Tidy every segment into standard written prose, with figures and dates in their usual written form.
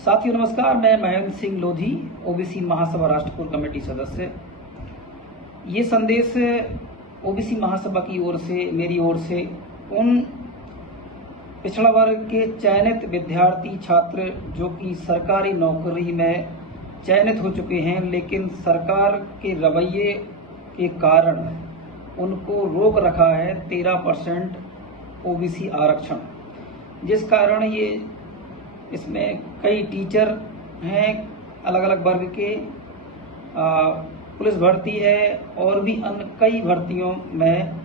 साथियों नमस्कार, मैं महेंद्र सिंह लोधी, ओबीसी महासभा राष्ट्रपुर कमेटी सदस्य। ये संदेश ओबीसी महासभा की ओर से, मेरी ओर से उन पिछड़ा वर्ग के चयनित विद्यार्थी छात्र जो कि सरकारी नौकरी में चयनित हो चुके हैं, लेकिन सरकार के रवैये के कारण उनको रोक रखा है 13% ओबीसी आरक्षण, जिस कारण ये इसमें कई टीचर हैं अलग अलग वर्ग के, पुलिस भर्ती है और भी अन्य कई भर्तियों में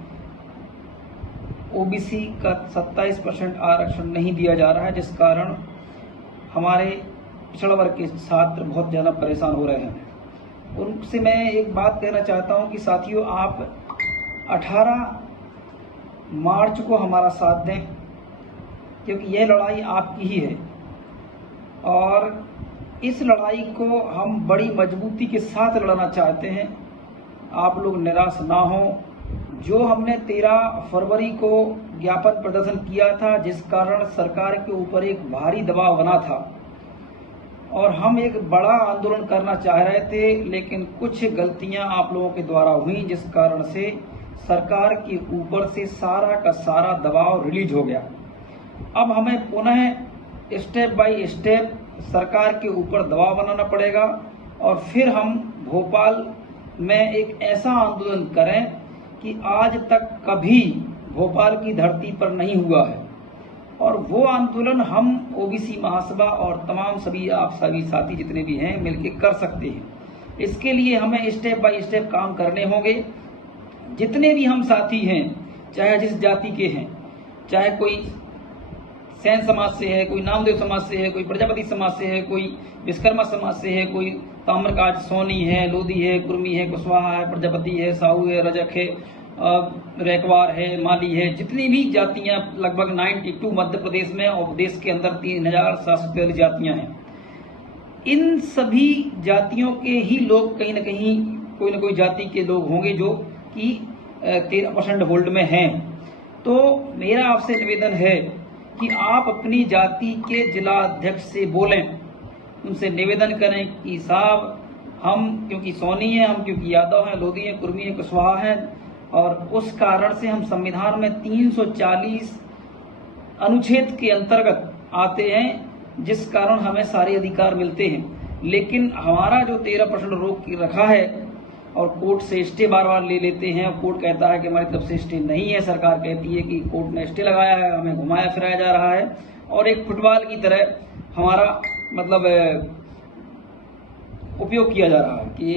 ओबीसी का 27% आरक्षण नहीं दिया जा रहा है, जिस कारण हमारे पिछड़ा वर्ग के छात्र बहुत ज़्यादा परेशान हो रहे हैं। उनसे मैं एक बात कहना चाहता हूं कि साथियों, आप 18 मार्च को हमारा साथ दें, क्योंकि यह लड़ाई आपकी ही है और इस लड़ाई को हम बड़ी मजबूती के साथ लड़ना चाहते हैं। आप लोग निराश ना हो। जो हमने 13 फरवरी को ज्ञापन प्रदर्शन किया था, जिस कारण सरकार के ऊपर एक भारी दबाव बना था और हम एक बड़ा आंदोलन करना चाह रहे थे, लेकिन कुछ गलतियां आप लोगों के द्वारा हुई, जिस कारण से सरकार के ऊपर से सारा का सारा दबाव रिलीज हो गया। अब हमें पुनः स्टेप बाय स्टेप सरकार के ऊपर दबाव बनाना पड़ेगा और फिर हम भोपाल में एक ऐसा आंदोलन करें कि आज तक कभी भोपाल की धरती पर नहीं हुआ है, और वो आंदोलन हम ओबीसी महासभा और तमाम आप सभी साथी जितने भी हैं मिलकर कर सकते हैं। इसके लिए हमें स्टेप बाय स्टेप काम करने होंगे। जितने भी हम साथी हैं, चाहे जिस जाति के हैं, चाहे कोई सैन समाज से है, कोई नामदेव समाज से है, कोई प्रजापति समाज से है, कोई विश्वकर्मा समाज से है, कोई ताम्रकाज सोनी है, लोधी है, कुर्मी है, कुशवाहा है, प्रजापति है, साहू है, रजक है, रैकवार है, माली है, जितनी भी जातियां लगभग 92 मध्य प्रदेश में और देश के अंदर 3743 जातियां हैं। इन सभी जातियों के ही लोग कहीं न कहीं कोई न कोई जाति के लोग होंगे जो कि 13% होल्ड में हैं। तो मेरा आपसे निवेदन है कि आप अपनी जाति के जिला अध्यक्ष से बोलें, उनसे निवेदन करें कि साहब, हम क्योंकि सोनी हैं, हम क्योंकि यादव हैं, लोधी हैं, कुर्मी हैं, कुशवाहा हैं, और उस कारण से हम संविधान में 340 अनुच्छेद के अंतर्गत आते हैं, जिस कारण हमें सारे अधिकार मिलते हैं। लेकिन हमारा जो 13% रोक रखा है और कोर्ट से स्टे बार बार ले लेते हैं, और कोर्ट कहता है कि हमारी तरफ से स्टे नहीं है, सरकार कहती है कि कोर्ट ने स्टे लगाया है, हमें घुमाया फिराया जा रहा है और एक फुटबॉल की तरह हमारा मतलब उपयोग किया जा रहा है कि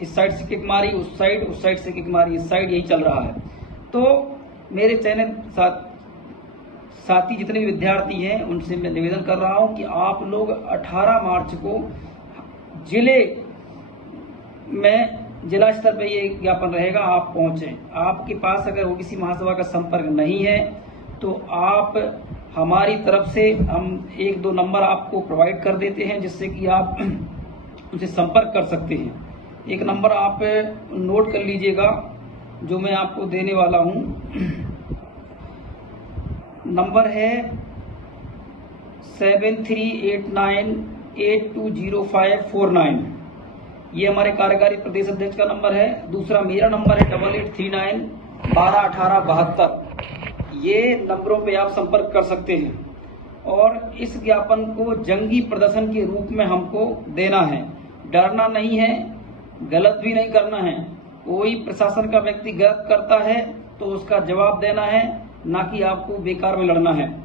इस साइड से किक मारी उस साइड से किक मारी इस साइड, यही चल रहा है। तो मेरे चयनित साथी जितने भी विद्यार्थी हैं, उनसे मैं निवेदन कर रहा हूं कि आप लोग 18 मार्च को जिले में जिला स्तर पे ये ज्ञापन रहेगा, आप पहुंचे। आपके पास अगर ओबीसी महासभा का संपर्क नहीं है तो आप हमारी तरफ से हम 1-2 नंबर आपको प्रोवाइड कर देते हैं, जिससे कि आप उनसे संपर्क कर सकते हैं। एक नंबर आप नोट कर लीजिएगा जो मैं आपको देने वाला हूं। नंबर है 7389820549। ये हमारे कार्यकारी प्रदेश अध्यक्ष का नंबर है। दूसरा मेरा नंबर है 8839121872। ये नंबरों पे आप संपर्क कर सकते हैं और इस ज्ञापन को जंगी प्रदर्शन के रूप में हमको देना है। डरना नहीं है, गलत भी नहीं करना है। कोई प्रशासन का व्यक्ति गलत करता है तो उसका जवाब देना है, ना कि आपको बेकार में लड़ना है।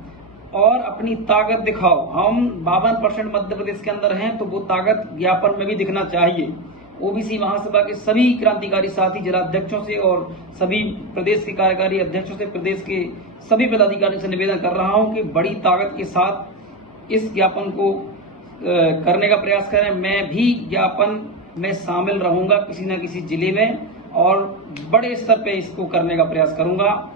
और अपनी ताकत दिखाओ। हम 52% मध्य प्रदेश के अंदर हैं, तो वो ताकत ज्ञापन में भी दिखना चाहिए। ओबीसी महासभा के सभी क्रांतिकारी साथी जिला अध्यक्षों से और सभी प्रदेश के कार्यकारी अध्यक्षों से, प्रदेश के सभी पदाधिकारियों से निवेदन कर रहा हूं कि बड़ी ताकत के साथ इस ज्ञापन को करने का प्रयास करें। मैं भी ज्ञापन में शामिल रहूंगा किसी न किसी जिले में और बड़े स्तर पे इसको करने का प्रयास करूंगा।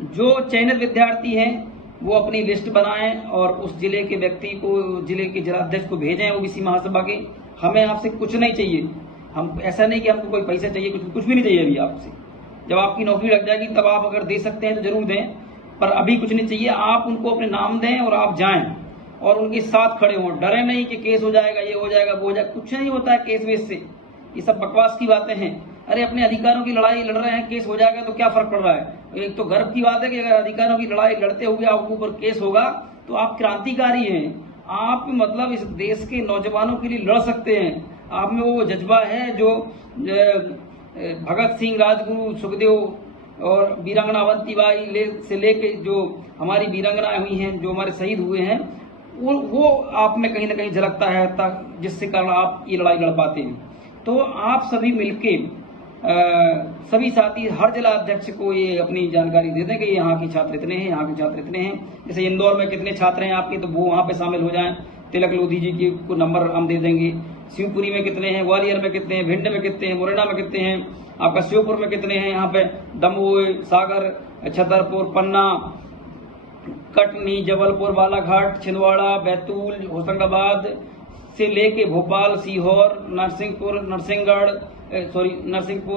जो चयनित विद्यार्थी हैं वो अपनी लिस्ट बनाएं और उस जिले के व्यक्ति को, जिले के जिलाध्यक्ष को भेजें ओबीसी महासभा के। हमें आपसे कुछ नहीं चाहिए। हम ऐसा नहीं कि हमको कोई पैसा चाहिए, कुछ भी नहीं चाहिए अभी आपसे। जब आपकी नौकरी लग जाएगी तब आप अगर दे सकते हैं तो जरूर दें, पर अभी कुछ नहीं चाहिए। आप उनको अपने नाम दें और आप जाएं और उनके साथ खड़े हों, डरे नहीं कि केस हो जाएगा, ये हो जाएगा, वो हो जाएगा। कुछ नहीं होता है केस वेस से, ये सब बकवास की बातें हैं। अरे अपने अधिकारों की लड़ाई लड़ रहे हैं, केस हो जाएगा तो क्या फर्क पड़ रहा है। एक तो गर्व की बात है कि अगर अधिकारों की लड़ाई लड़ते हुए आपके ऊपर केस होगा तो आप क्रांतिकारी हैं, आप मतलब इस देश के नौजवानों के लिए लड़ सकते हैं। आप में वो जज्बा है जो भगत सिंह, राजगुरु, सुखदेव और वीरांगना अवंतीबाई से लेके जो हमारी वीरांगनाएं हुई हैं, जो हमारे शहीद हुए हैं, वो आप में कहीं ना कहीं झलकता है, जिससे कारण आप ये लड़ाई लड़ पाते हैं। तो आप सभी मिलके सभी साथी हर जिला अध्यक्ष को ये अपनी जानकारी दे दें कि यहाँ के छात्र इतने हैं, यहाँ के छात्र इतने हैं। जैसे इंदौर में कितने छात्र हैं आपके, तो वो वहाँ पे शामिल हो जाएं। तिलक लोधी जी की को नंबर हम दे देंगे। शिवपुरी में कितने हैं, ग्वालियर में कितने हैं, भिंड में कितने हैं, मुरैना में कितने हैं, आपका श्योपुर में कितने हैं, यहाँ पे दमोह, सागर, छतरपुर, पन्ना, कटनी, जबलपुर, बालाघाट, छिंदवाड़ा, बैतूल, होशंगाबाद से लेके भोपाल, सीहोर, नरसिंहपुर,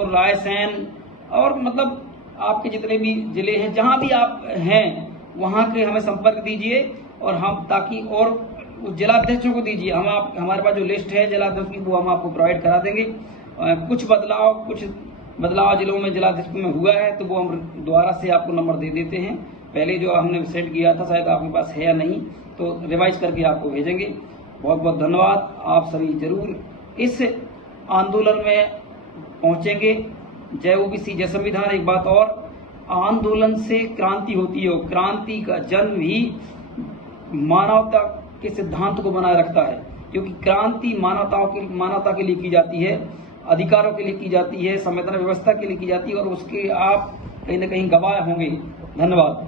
रायसेन, और मतलब आपके जितने भी जिले हैं, जहां भी आप हैं वहां के हमें संपर्क दीजिए, और हम ताकि और जिला अध्यक्षों को दीजिए। हमारे पास जो लिस्ट है जिला अध्यक्ष की वो हम आपको प्रोवाइड करा देंगे। कुछ बदलाव जिलों में जिला अध्यक्ष में हुआ है तो वो हम दोबारा से आपको नंबर दे देते हैं। पहले जो हमने सेंड किया था शायद आपके पास है या नहीं, तो रिवाइज करके आपको भेजेंगे। बहुत बहुत धन्यवाद। आप सभी जरूर इस आंदोलन में पहुंचेंगे। जय ओबीसी, जय संविधान। एक बात और, आंदोलन से क्रांति होती है, क्रांति का जन्म ही मानवता के सिद्धांत को बनाए रखता है, क्योंकि क्रांति मानवता के लिए की जाती है, अधिकारों के लिए की जाती है, संविधान व्यवस्था के लिए की जाती है, और उसके आप कहीं न कहीं गवाह होंगे। धन्यवाद।